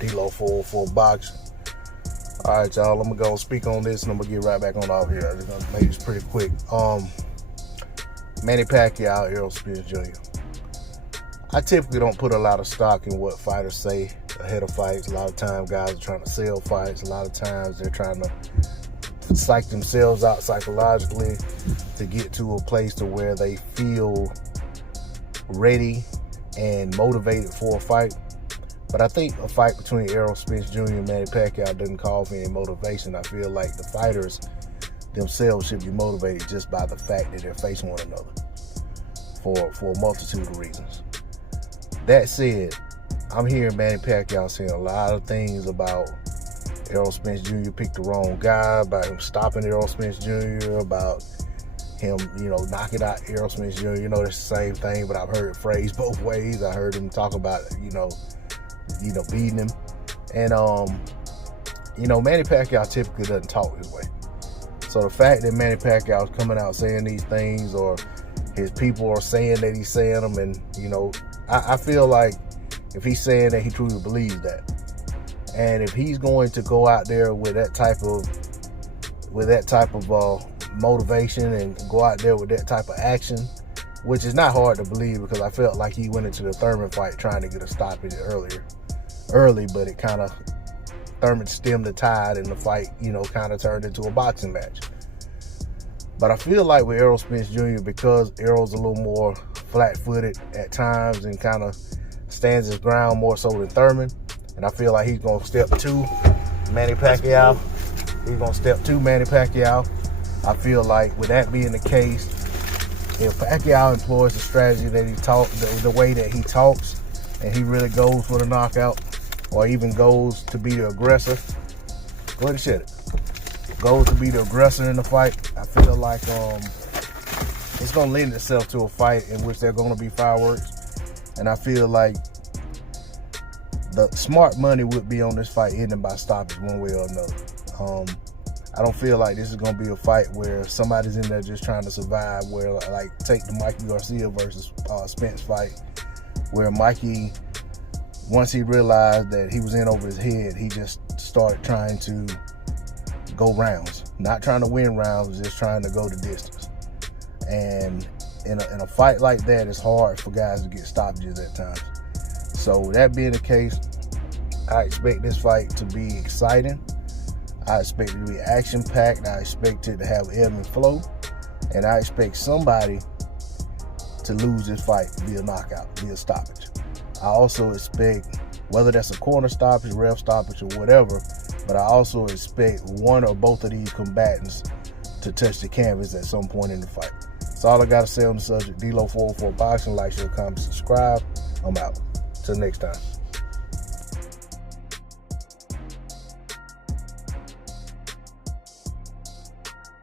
D-Lo 404 Boxing. All right, y'all. I'm gonna go speak on this, and I'm gonna get right back on off here. I'm just gonna make this pretty quick. Manny Pacquiao, Errol Spence Jr. I typically don't put a lot of stock in what fighters say ahead of fights. A lot of times, guys are trying to sell fights. A lot of times, they're trying to psych themselves out psychologically to get to a place to where they feel ready and motivated for a fight. But I think a fight between Errol Spence Jr. and Manny Pacquiao doesn't call for any motivation. I feel like the fighters themselves should be motivated just by the fact that they're facing one another for a multitude of reasons. That said, I'm hearing Manny Pacquiao saying a lot of things about Errol Spence Jr. picked the wrong guy, about him stopping Errol Spence Jr., about him, knocking out Errol Spence Jr. It's the same thing, but I've heard it phrased both ways. I heard him talk about, beating him. And, Manny Pacquiao typically doesn't talk this way. So the fact that Manny Pacquiao is coming out saying these things, or his people are saying that he's saying them, and, I feel like if he's saying that, he truly believes that. And if he's going to go out there with that type of motivation and go out there with that type of action, which is not hard to believe, because I felt like he went into the Thurman fight trying to get a stoppage early, but it kind of, Thurman stemmed the tide and the fight, kind of turned into a boxing match. But I feel like with Errol Spence Jr., because Errol's a little more flat-footed at times and kind of stands his ground more so than Thurman, and I feel like he's going to step to Manny Pacquiao. He's going to step to Manny Pacquiao. I feel like with that being the case, if Pacquiao employs the strategy that he talks, the way that he talks, and he really goes for the knockout, or even goes to be the aggressor, go ahead and shit it. Goes to be the aggressor in the fight, I feel like it's going to lend itself to a fight in which there are going to be fireworks. And I feel like the smart money would be on this fight ending by stoppage one way or another. I don't feel like this is going to be a fight where somebody's in there just trying to survive, where, like, take the Mikey Garcia versus Spence fight, where Mikey, once he realized that he was in over his head, he just started trying to go rounds. Not trying to win rounds, just trying to go the distance. And in a fight like that, it's hard for guys to get stoppages at times. So that being the case, I expect this fight to be exciting. I expect it to be action-packed. I expect it to have ebb and flow. And I expect somebody to lose this fight via knockout, via stoppage. I also expect, whether that's a corner stoppage, ref stoppage, or whatever, but I also expect one or both of these combatants to touch the canvas at some point in the fight. That's all I got to say on the subject. D-Lo 404 Boxing. Like, share, comment, subscribe. I'm out. Till next time.